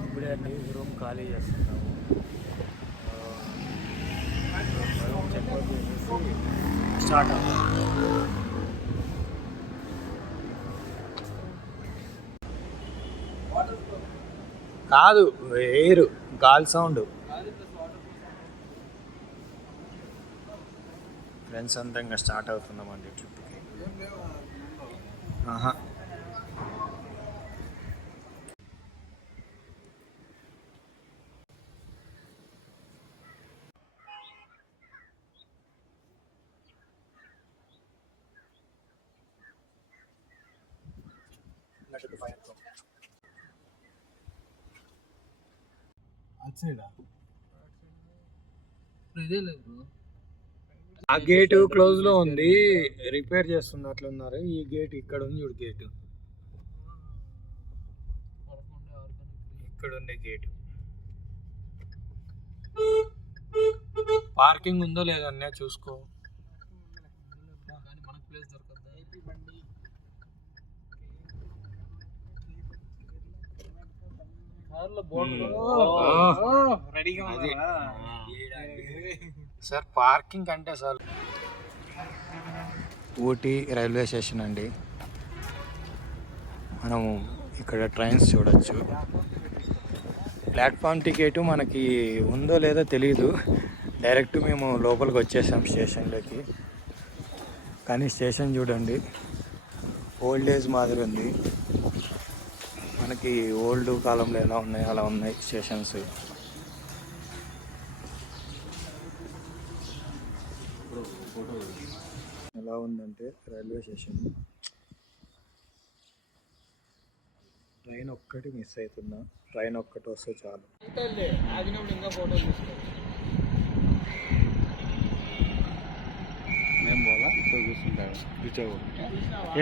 ఇప్పుడే అన్ని రూమ్ ఖాళీ చేస్తున్నాము. రూమ్ చెక్అవుట్ చేసేసి స్టార్ట్ అవుతాం. కాదు, ఎయిర్ గాలి సౌండ్. ఫ్రెండ్స్ అంతా ఇంకా స్టార్ట్ అవుతున్నామండి ట్రిప్కి. ఆహా, ఆ గేట్ క్లోజ్ లో ఉంది, రిపేర్ చేస్తున్నట్లున్నారు. ఈ గేట్ ఇక్కడ ఉంది చూడు, గేట్ ఇక్కడ ఉంది. గేట్ పార్కింగ్ ఉందో లేదో అన్న చూసుకో. సార్ పార్కింగ్ అంటే సార్. ఊటీ రైల్వే స్టేషన్ అండి. మనము ఇక్కడ ట్రైన్స్ చూడొచ్చు. ప్లాట్ఫామ్ టికెట్ మనకి ఉందో లేదో తెలీదు. డైరెక్ట్ మేము లోపలికి వచ్చేసాం స్టేషన్లోకి. కానీ స్టేషన్ చూడండి, ఓల్డ్ ఏజ్ మాదిరి ఉంది. మనకి ఓల్డ్ కాలంలో ఎలా ఉన్నాయి అలా ఉన్నాయి స్టేషన్స్. ఎలా ఉందంటే రైల్వే స్టేషన్, ట్రైన్ ఒక్కటి మిస్ అవుతున్నా. ట్రైన్ ఒక్కటి వస్తే చాలు. మేము పోలా కూర్చుంటాడు కూర్చోవు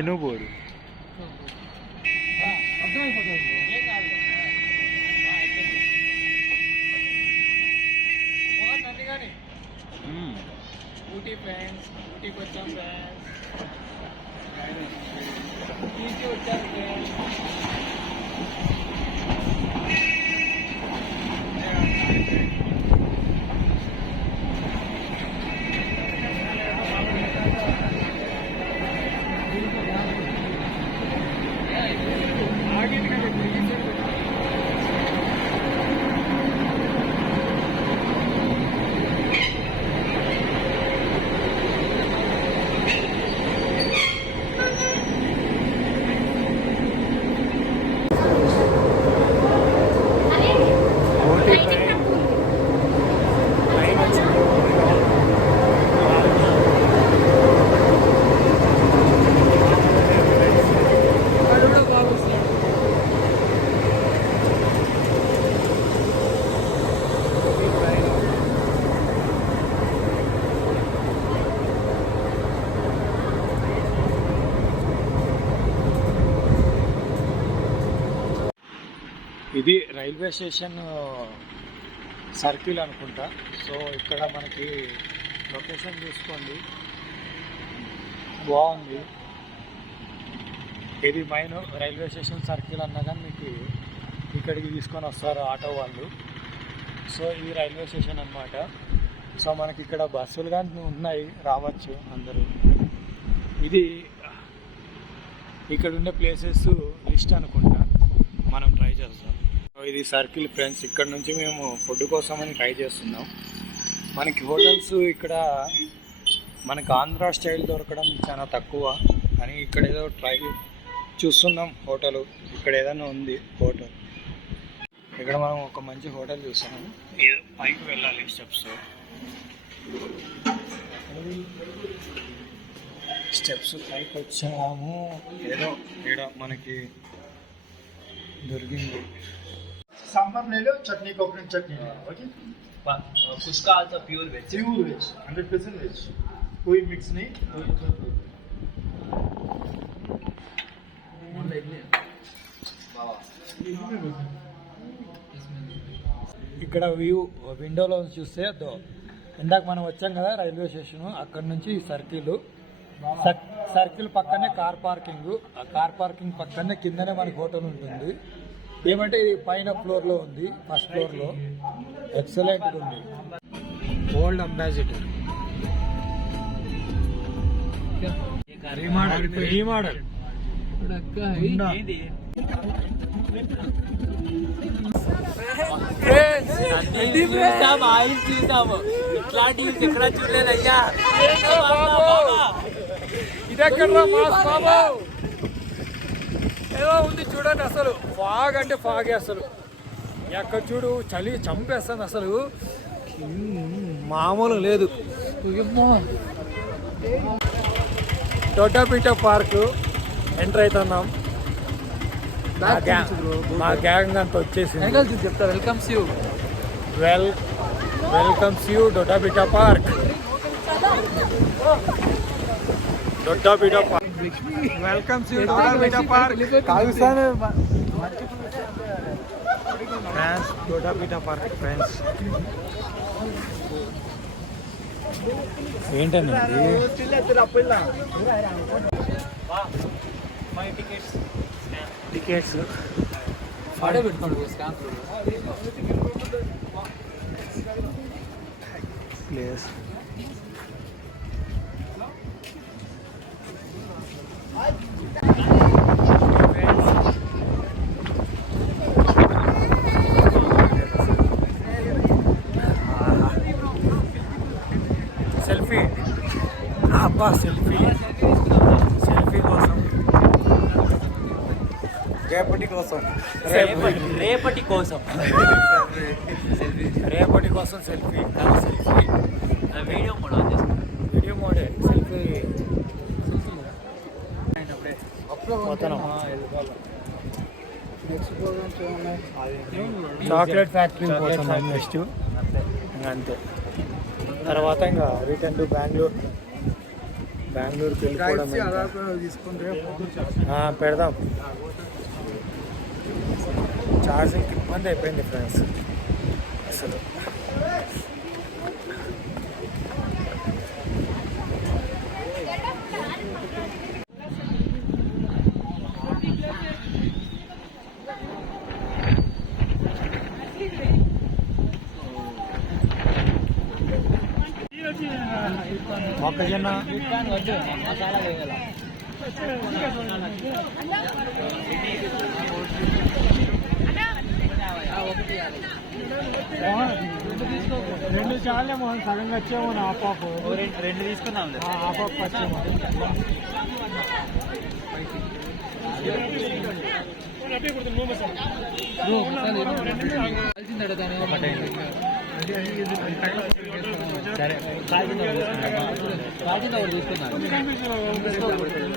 ఎను పోడు. ఊటీ ఫ్రెండ్స్, ఊటీకి వచ్చాం ఫ్రెండ్స్. ఊటీకి వచ్చాం ఫ్రెండ్స్. ఇది రైల్వే స్టేషన్ సర్కిల్ అనుకుంటా. సో ఇక్కడ మనకి లొకేషన్ చూసుకోండి, బాగుంది. ఇది మెయిన్ రైల్వే స్టేషన్ సర్కిల్ అన్నా కానీ మీకు ఇక్కడికి తీసుకొని వస్తారు ఆటో వాళ్ళు. సో ఇది రైల్వే స్టేషన్ అన్నమాట. సో మనకి ఇక్కడ బస్సులు కానీ ఉన్నాయి, రావచ్చు అందరూ. ఇది ఇక్కడ ఉండే ప్లేసెస్ లిస్ట్ అనుకుంటా, మనం ట్రై చేస్తాం. ఇది సర్కిల్ ఫ్రెండ్స్. ఇక్కడ నుంచి మేము ఫుడ్ కోసమని ట్రై చేస్తున్నాం. మనకి హోటల్స్ ఇక్కడ మనకి ఆంధ్ర స్టైల్ దొరకడం చాలా తక్కువ, కానీ ఇక్కడ ఏదో ట్రై చూస్తున్నాం. హోటల్ ఇక్కడ ఏదైనా ఉంది హోటల్. ఇక్కడ మనం ఒక మంచి హోటల్ చూస్తున్నాం. పైకి వెళ్ళాలి స్టెప్స్ పైకి వచ్చాము. ఏదో ఇక్కడ మనకి దొరికింది. सांभर ले लो, चटनी कोकोनट चटनी okay. Kuska also pure veg, 100% veg, कोई मिक्स नहीं, ఇక్కడ వ్యూ విండోలో చూస్తే ఇందాక మనం వచ్చాం కదా రైల్వే స్టేషన్, అక్కడ నుంచి సర్కిల్ పక్కనే కార్ పార్కింగ్. ఆ కార్ పార్కింగ్ పక్కనే కిందనే మనకి హోటల్ ఉంటుంది. ఏమంటే ఇది పైన ఫ్లోర్ లో ఉంది, ఫస్ట్ ఫ్లోర్ లో ఎక్సలెంట్ ఉంది. ఓల్డ్ అంబాసిడర్ రీమోడల్ ఇదెక్కడ్రా మాస్ బాబు, ఏదో ఉంది చూడండి. అసలు ఫాగ్ అంటే ఫాగే, అసలు ఎక్కడ చూడు చలి చంపేస్తుంది అసలు, మామూలు లేదు. దొడ్డపీట పార్క్ ఎంటర్ అవుతున్నాం. మా గ్యాంగ్ అంతా వచ్చేసింది. చెప్తా welcomes you welcomes you Doddapeeta Park. Doddapeeta Park welcomes you Doddapeeta Park. Friends Doddapeeta Park friends ఏంటండి టికెట్స్ ఆడే పెట్టుకోండి స్టాంప్ ప్లేస్. సెల్ఫీ అబ్బా, సెల్ఫీ కోసం, రేపటి కోసం సెల్ఫీ వీడియో మోడే సెల్ఫీ చాక్లెట్ ఫ్యాక్టరీ పోతున్నాం నెక్స్ట్, ఇంకా అంతే. తర్వాత ఇంకా రిటర్న్ టు బెంగళూరుకి వెళ్ళిపోవడం. పెడదాం. ఛార్జింగ్ ఇబ్బంది అయిపోయింది ఫ్రెండ్స్ అసలు. మొక్కజొన్న రెండు చాలేమో, సగంగా వచ్చేమో ఆపాపు, రెండు తీసుకున్నాం ఆపాపు వచ్చేమో.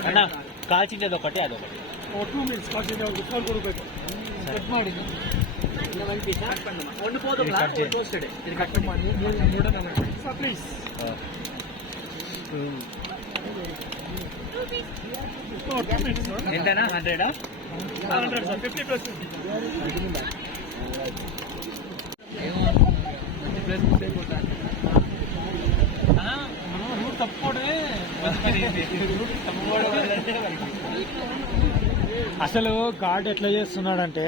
అన్న కాల్చింది ఒకటి అదొకటి ఎంతనా 100 అసలు గాడ్ ఎట్లా చేస్తున్నాడంటే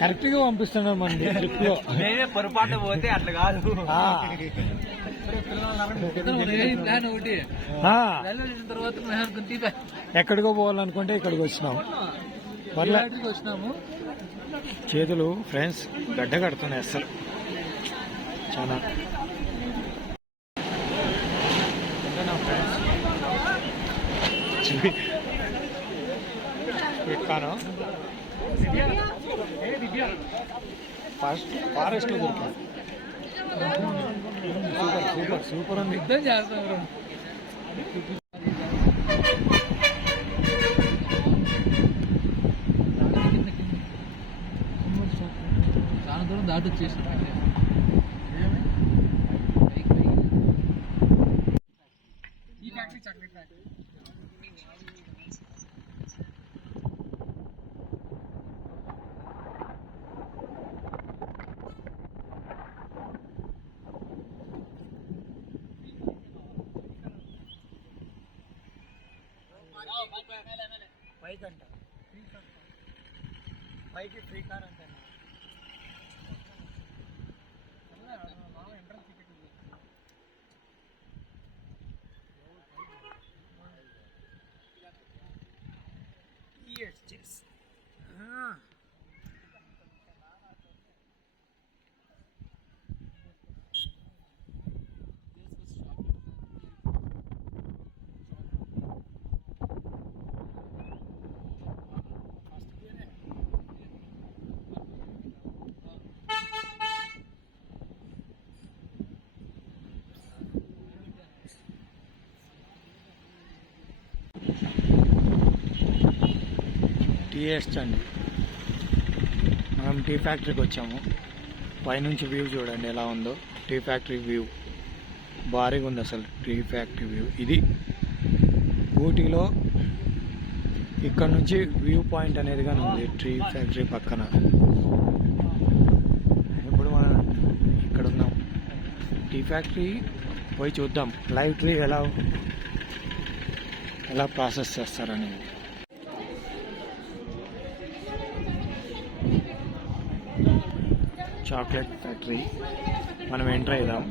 కరెక్ట్ గా పంపిస్తున్నాడు మనకి ట్రిప్ లో. నేనే పొరపాటు పోతే అట్లా కాదు. ఎక్కడికో పోవాలనుకుంటే ఇక్కడికి వచ్చినాం. వచ్చినాము. చేతులు ఫ్రెండ్స్ గడ్డ కడుతున్నాయి అసలు చాలా. ఎక్కాను ఫారెస్ట్ లో దొరికాను. సూపర్ సూపర్ ఉంది. యుద్ధం చేస్తాం. చాలా దూరం దాటి వచ్చేసి ఈ ఫ్యాక్టరీ చాక్లెట్ ఫ్యాక్టరీ. పైకి ఫ్రీ కార్ అంట. ఈస్ట్ అండి. మనం టీ ఫ్యాక్టరీకి వచ్చాము. పైనుంచి వ్యూ చూడండి ఎలా ఉందో. టీ ఫ్యాక్టరీ వ్యూ భారీగా ఉంది అసలు. టీ ఫ్యాక్టరీ వ్యూ ఇది ఊటీలో. ఇక్కడ నుంచి వ్యూ పాయింట్ అనేది కానీ ఉంది టీ ఫ్యాక్టరీ పక్కన. ఇప్పుడు మనం ఇక్కడ ఉన్నాం. టీ ఫ్యాక్టరీ పోయి చూద్దాం లైవ్ ట్రీ ఎలా ప్రాసెస్ చేస్తారనేది. చాక్లెట్ ఫ్యాక్టరీ మనం ఎంటర్ అవుదాం.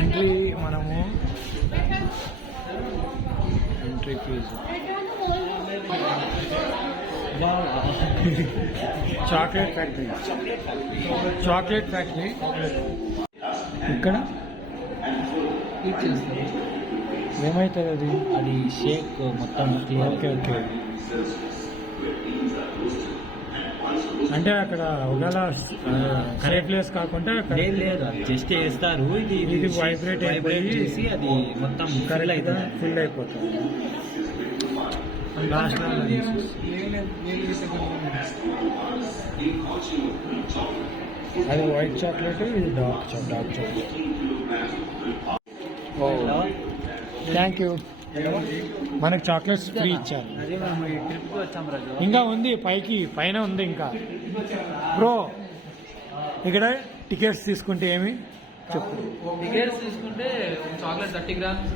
ఎంట్రీ మనము ఎంట్రీ ఫీజు చాక్లెట్ ఫ్యాక్టరీ ఇక్కడ ఏమవుతుంది అది షేక్ మొత్తం ఓకే ఓకే. అంటే అక్కడ ఒకవేళ కరెక్ట్ ప్లేస్ కాకుండా లేదు అది జస్ట్ వేస్తారు. ఇది వైబ్రేట్ చేసి అది మొత్తం కరెక్ట్ ఫుల్ అయిపోతుంది. లాస్ట్ అది వైట్ చాక్లెట్, ఇది డార్క్ చాక్లెట్. Thank you. మనకు చాక్లెట్స్ ఫ్రీ ఇచ్చారు. అదే మనం ఈ ట్రిప్ వచ్చాం రాజు. ఇంకా ఉంది పైన ఉంది ఇంకా. బ్రో ఇక్కడ టికెట్స్ తీసుకుంటే ఏమి చెప్పు. టికెట్స్ తీసుకుంటే chocolate 30 grams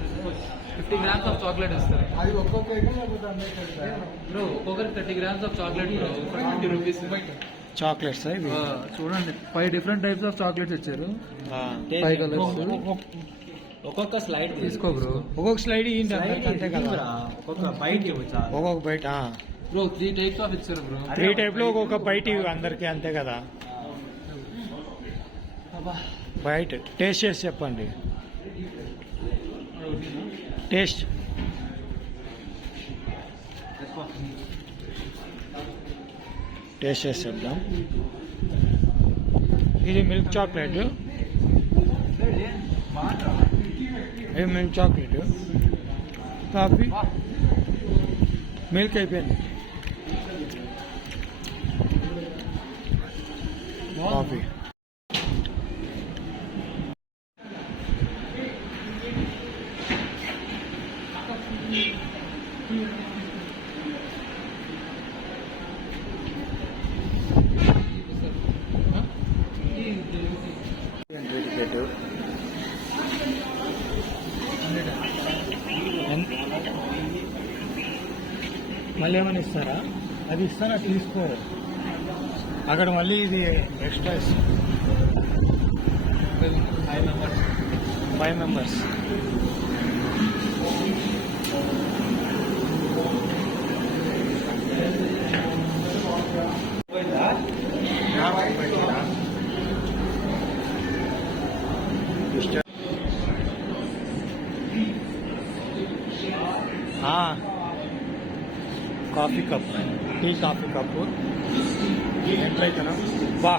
50 grams of chocolate ఇస్తారు. అది ఒక్కొక్క బ్రో ఒక్కొక్కరికి 30 grams of chocolate bro 50 rupees. Chocolates ఇవి చూడండి 5 డిఫరెంట్ టైప్స్ ఆఫ్ చాక్లెట్స్ ఇచ్చారు. 5 కలర్స్. ఒక్కొక్క స్లైడ్ తీసుకో బ్రో. ఒక్కొక్క స్లైడ్ ఏంటి అంతే కదా. ఒక్కొక్క బైట్ ఒక్కొక్క బయట బ్రో 3 టైప్స్ ఆఫ్ ఇచ్చారు బ్రో. 3 టైప్ లో ఒక్కొక్క బయట అందరికి అంతే కదా. బయట టేస్ట్ చేసి చెప్పండి. టేస్ట్ చేసి చెప్దాం. ఇది మిల్క్ చాక్లెట్. ఇది మిల్క్ చాక్లెట్. కాఫీ మిల్క్ అయిపోయింది. కాఫీ టికెట్ మళ్ళీ ఏమైనా ఇస్తారా? అది ఇస్తారా? తీసుకోరు అక్కడ మళ్ళీ ఇది ఎక్స్ట్రా ఇస్తారు. 5 members. Coffee cup, tea coffee cup. Enter అయితేనా బా,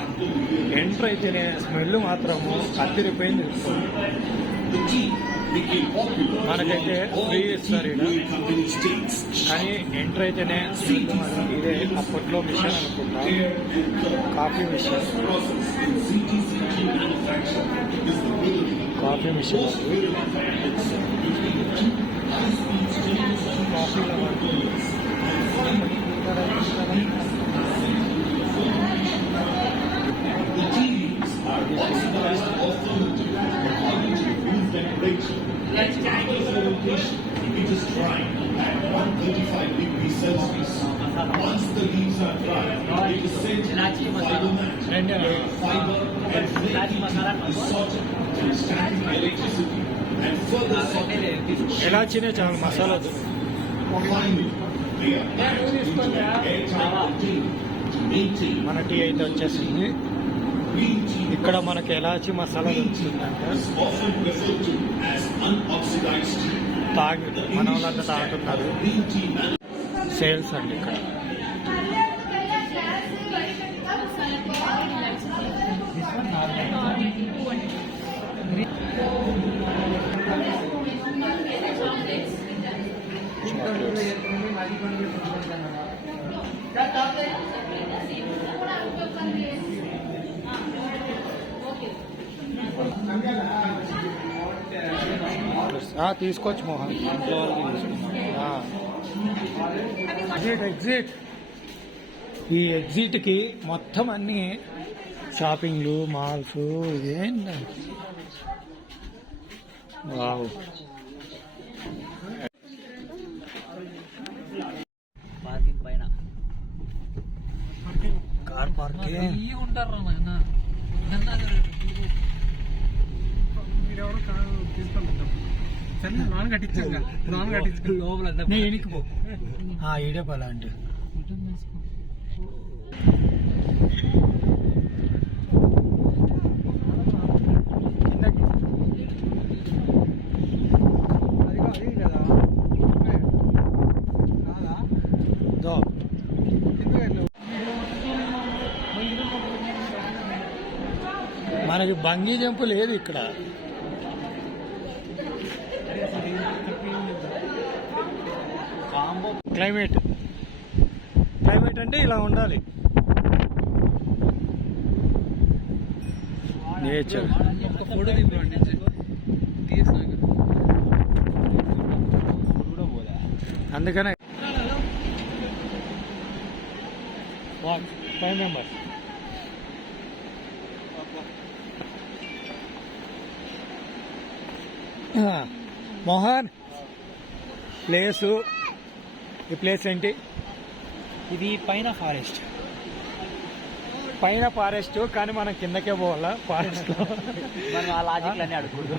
ఎంటర్ అయితేనే స్మెల్ మాత్రము అత్తిరిపోయింది. మనకైతే ఫ్రీ ఇస్తారు కానీ ఎంటర్ అయితేనే స్మెల్ మాత్రం ఇదే. అప్పట్లో మిషన్ అనుకుంటా, coffee machine. Coffee machine coffee It is dry at 135 degrees Celsius. Once the leaves are dry, it is sent to fiber mat, where fiber and flaky is sorted to static electricity and further sorted. ఎలాచీనే చాలా masala. Finally, they are packed into an airtight container to maintain. మన tea అయితే వచ్చేసింది. Green tea ఇక్కడ మనకి elaichi masala దొరుకుతుందంటే is often referred to as unoxidized tea. మన వాళ్ళంతా తాగుతున్నారు. Green tea sales అండి ఇక్కడ. తీసుకోవచ్చు మోహన్. ఎగ్జిట్ ఈ ఎగ్జిట్కి మొత్తం అన్ని షాపింగ్లు మాల్స్ ఇదేంటి. వావ్, పార్కింగ్ పైన కార్ పార్కింగ్. ఉంటారు నాయన. మీరెవరు కారు తీసుకెళ్తాం. సరే నాన్ కట్టించాక లోపల నేను ఎనికిపో ఈడే పలా అంటే మనకి బంగీ జంపు లేదు ఇక్కడ. క్లైమేట్ అంటే ఇలా ఉండాలి. నేచర్. ఒక ఫోటో దింపండి. అందుకనే 5 మెంబర్స్. మోహన్, ప్లేసు ఈ ప్లేస్ ఏంటి? ఇది పైన ఫారెస్ట్. పైన ఫారెస్ట్ కానీ మనం కిందకే పోవాలా ఫారెస్ట్ లో? మనం ఆ లాజిక్ అన్ని అడగకూడదు.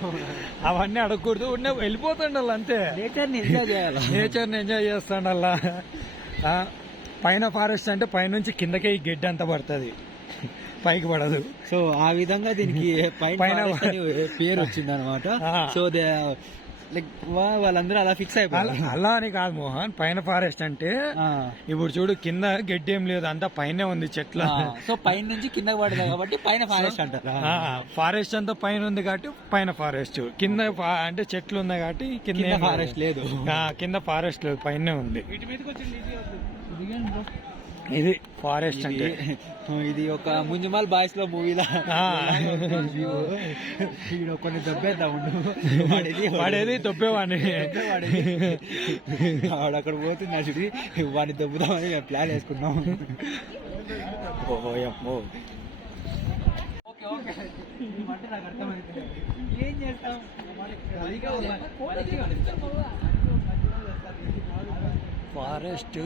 అవన్నీ అడగకూడదు. వెళ్ళిపోతుండాలి అంతే. నేచర్ని ఎంజాయ్ చేయాలి. నేచర్ని ఎంజాయ్ చేస్తుండల్లా. పైన ఫారెస్ట్ అంటే పైనుంచి కిందకే ఈ గడ్డి అంతా పడుతుంది, పైకి పడదు. సో ఆ విధంగా దీనికి పైన పేరు వచ్చింది అనమాట. సో లైక్ వాళ్ళందరూ అలా ఫిక్స్ అయిపోయారు. అలా అని కాదు మోహన్, పైన ఫారెస్ట్ అంటే ఇప్పుడు చూడు కింద గడ్డి ఏం లేదు, అంతా పైనే ఉంది చెట్ల. సో పైన నుంచి కింద పడదు కాబట్టి పైన ఫారెస్ట్ అంటారు. ఫారెస్ట్ అంతా పైన ఉంది కాబట్టి పైన ఫారెస్ట్, కింద అంటే చెట్లు ఉన్నాయి కాబట్టి కింద ఫారెస్ట్ లేదు. కింద ఫారెస్ట్ లేదు, పైనే ఉంది. ఇది ఫారెస్ట్ అంటే. ఇది ఒక ముంజుమాల్ బాయ్స్ లో మూవీలా కొన్ని దొబ్బేద్దాం. వాడేది దొబ్బేవాడిని. వాడు అక్కడ పోతుంది అసలు వాడిని దొబ్బుదామని మేము ప్లాన్ వేసుకున్నాం. ఏం చేస్తాం. ఫారెస్ట్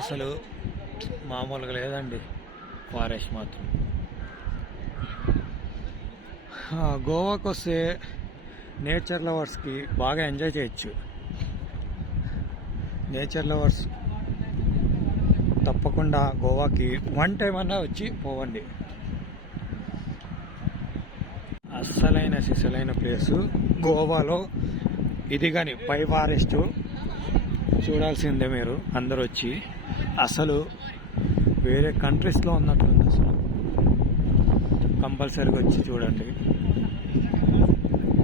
అసలు మామూలుగా లేదండి ఫారెస్ట్ మాత్రం. గోవాకి వస్తే నేచర్ లవర్స్కి బాగా ఎంజాయ్ చేయొచ్చు. నేచర్ లవర్స్ తప్పకుండా గోవాకి 1 టైం అన్నా వచ్చి పోవండి. అస్సలైన సిసలైన ప్లేసు గోవాలో ఇది. కానీ పై ఫారెస్ట్ చూడాల్సిందే మీరు అందరు వచ్చి. అసలు వేరే కంట్రీస్లో ఉన్నట్లుంది అసలు. కంపల్సరీగా వచ్చి చూడండి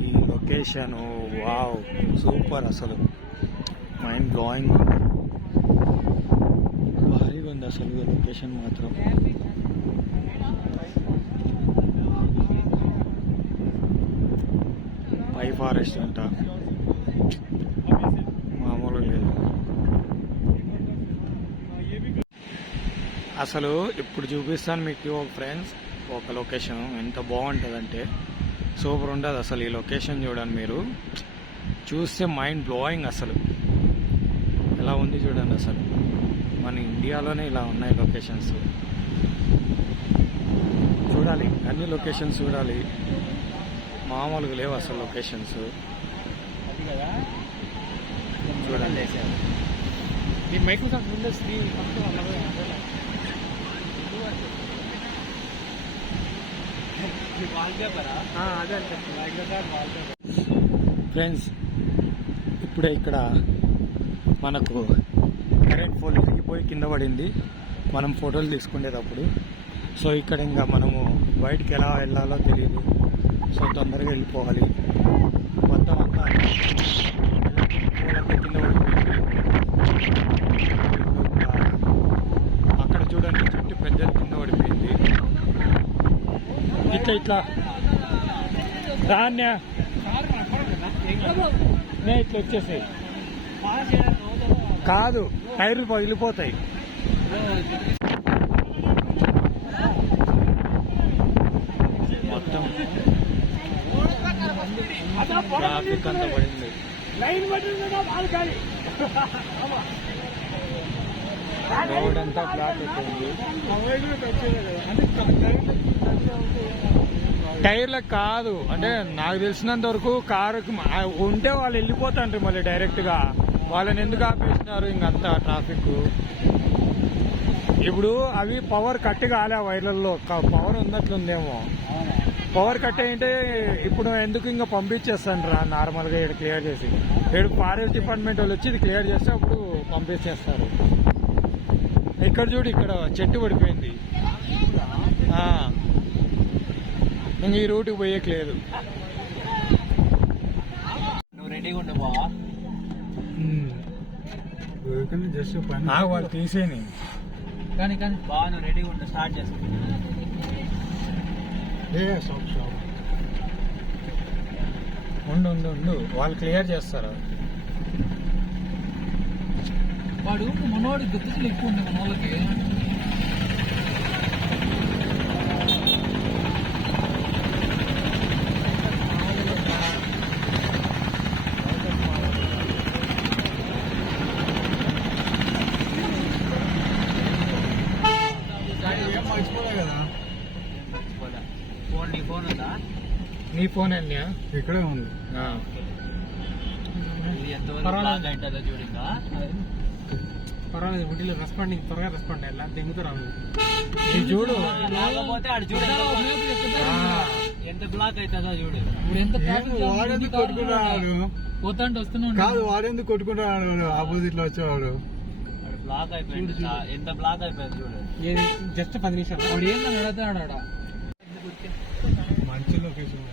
ఈ లొకేషన్. వావ్, సూపర్ అసలు, మైండ్ బ్లోయింగ్. భారీగా ఉంది అసలు లొకేషన్ మాత్రం. పై ఫారెస్ట్ అంట, మామూలుగా లేదు అసలు. ఇప్పుడు చూపిస్తాను మీకు ఫ్రెండ్స్ ఒక లొకేషన్ ఎంత బాగుంటుందంటే సూపర్ ఉంటుంది అసలు. ఈ లొకేషన్ చూడండి మీరు, చూస్తే మైండ్ బ్లోయింగ్ అసలు. ఎలా ఉంది చూడండి అసలు. మన ఇండియాలోనే ఇలా ఉన్నాయి లొకేషన్స్. చూడాలి, అన్ని లొకేషన్స్ చూడాలి. మామూలుగా లేవు అసలు లొకేషన్స్. చూడండి ఈ మైక్రోసాఫ్ట్ విండోస్ 3 ఫ్రెండ్స్, ఇప్పుడే ఇక్కడ మనకు కరెంట్ పోల్ ఇరిగిపోయి కింద పడింది మనం ఫోటోలు తీసుకునేటప్పుడు. సో ఇక్కడ ఇంకా మనము బయటికి ఎలా వెళ్ళాలో తెలియదు. సో తొందరగా వెళ్ళిపోవాలి. మొత్తం అంతా పూలకి కింద పడిపోయింది. అక్కడ చూడండి చెట్టు పెద్దది కింద పడిపోయింది. ఇట్లా ఇట్లా రాన్యా ఇట్లా వచ్చేసాయి. కాదు, టైర్లు పగిలిపోతాయి. మొత్తం ట్రాఫిక్ అంతా పడింది. రోడ్ అంతా బ్లాక్ అయిపోయింది. టైర్లకు కాదు, అంటే నాకు తెలిసినంత వరకు కారుకి ఉంటే వాళ్ళు వెళ్ళిపోతాండ్రు మళ్ళీ డైరెక్ట్గా. వాళ్ళని ఎందుకు ఆపేసినారు ఇంకంతా ట్రాఫిక్? ఇప్పుడు అవి పవర్ కట్ కాలే, వైర్లలో పవర్ ఉన్నట్లుందేమో. పవర్ కట్ అయింటే ఇప్పుడు ఎందుకు ఇంకా పంపించేస్తాను రా నార్మల్గా ఇక్కడ క్లియర్ చేసి. ఇక్కడ ఫారెస్ట్ డిపార్ట్మెంట్ వాళ్ళు వచ్చి ఇది క్లియర్ చేస్తే అప్పుడు పంపించేస్తారు. ఇక్కడ చూడు, ఇక్కడ చెట్టు పడిపోయింది. ఇంక ఈ రూట్కి పోయేకి లేదు. నువ్వు రెడీగా ఉండు బావా. జస్ట్ వాళ్ళు తీసేని కానీ బాగా నువ్వు రెడీగా ఉండు, స్టార్ట్ చేసుకుంటా. ఉండు ఉండు ఉండు, వాళ్ళు క్లియర్ చేస్తారు. వాడు మనవాడి గతులు ఎక్కువ ఉండే మన వాళ్ళకి. నీ ఫోన్ ఉందా? నీ ఫోన్ అన్యా ఇక్కడే ఉంది. ఇది ఎంతవరకు బ్లాక్ అవుతుందో చూడు. ఇంకా పర్వాలేదు, గుడ్డిలో రెస్పాండింగ్ త్వరగా రెస్పాండ్ అయ్యా, దిగుతారు. ఇది చూడు, లేకపోతే ఆడు చూడు ఎంత బ్లాక్ అవుతుందో చూడు. ఇప్పుడు ఎంత వాడెందుకు కొట్టుకుంటున్నాడు? పోతాంటే వస్తున్నాడు. కాదు, వాడెందుకు కొట్టుకుంటున్నాడు? ఆపోజిట్ లో వచ్చేవాడు బ్లాక్ అయిపోయింది. ఎంత బ్లాక్ అయిపోయింది చూడు. జస్ట్ 10 నిమిషాలు వాడు ఏందని అడుగుతాడు ఆడ. మంచి లొకేషన్.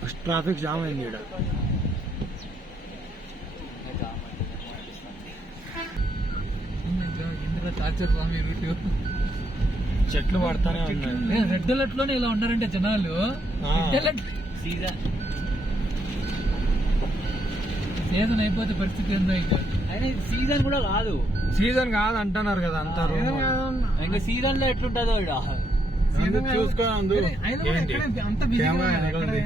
ఫస్ట్ ట్రాఫిక్ జామ్ అయింది ఇక్కడ. ఎందుకు టార్చర్ స్వామి రూట్. చెట్లు పడతానే ఉన్నాయి. రెడ్ అలర్ట్ లోనే ఇలా ఉన్నారంటే జనాలు. రెడ్ అలర్ట్ సీజన్ అయిపోతే పరిస్థితి ఏందో. ఇంకా అయినా సీజన్ కూడా కాదు. సీజన్ కాదు అంటున్నారు కదా అంటారు. ఇంకా సీజన్ లో ఎట్లుంటుందో ఇక్కడ చూసుకో అందు. ఏంటి? అంత కెమెరా ఎక్కడుంది?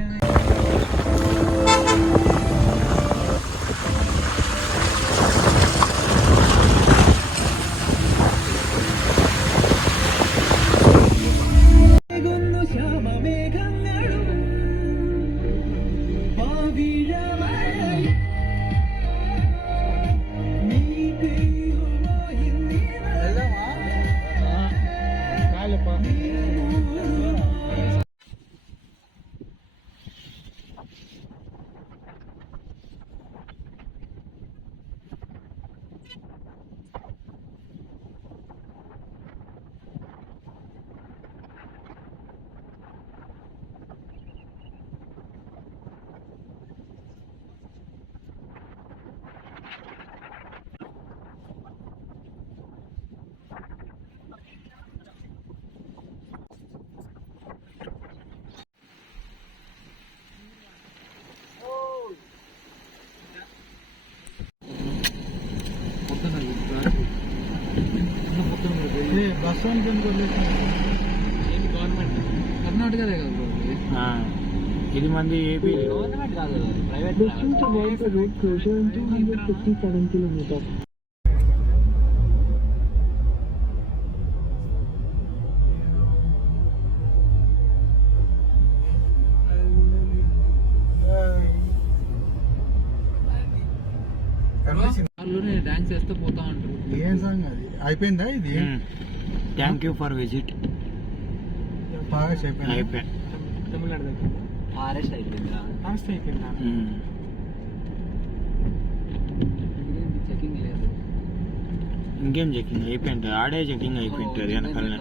బస్ గవర్నమెంట్ కర్ణాటకదే కదా బ్రో ఇది. ఇది మంది ఏపీ. గవర్నమెంట్ కాదు, private. Wishing to avoid the road closure in 257 kilometers. కార్లోనే డాన్స్ చేస్తూ పోతా ఉంటారు. ఏం సాంగ్ అది? అయిపోయిందా ఇది? Thank you for visit. బాగా అయిపోయింది. అయిపోయి తమిళనాడు దగ్గర అరెస్ట్ అయిపోయిందా? ఫాస్ట్ అయిపోయిందా? చెకింగ్ లేదు. ఇంకేం చెకింగ్ అయిపోయింది, ఆడే చెకింగ్ అయిపోయింది వెనకాల.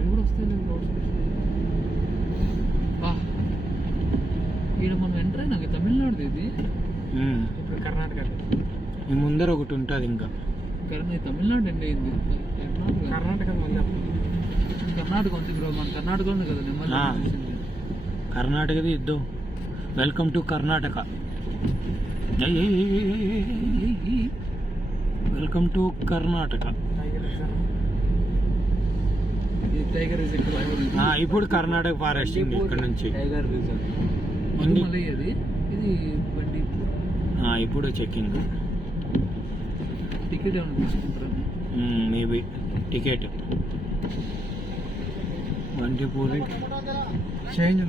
ఎప్పుడు వస్తాయి మీ ముందర ఒకటి ఉంటుంది ఇంకా. తమిళనాడు అండి ఇది. కర్ణాటక కర్ణాటక ఉంది బ్రో, మన కర్ణాటక ఉంది కదా నెమ్మది. కర్ణాటకది ఇద్దాం. Welcome to Karnataka. Welcome to Karnataka. Tiger reserve. ఇప్పుడు కర్ణాటక ఫారెస్ట్ ఇక్కడ నుంచి. టైగర్ రిజర్వ్ మధుమలై అది. ఇది బండి ఇప్పుడు చెక్కింగ్. టికెట్ ఏమైనా తీసుకుంటారా? Maybe ticket. బండిపూరి చేంజ్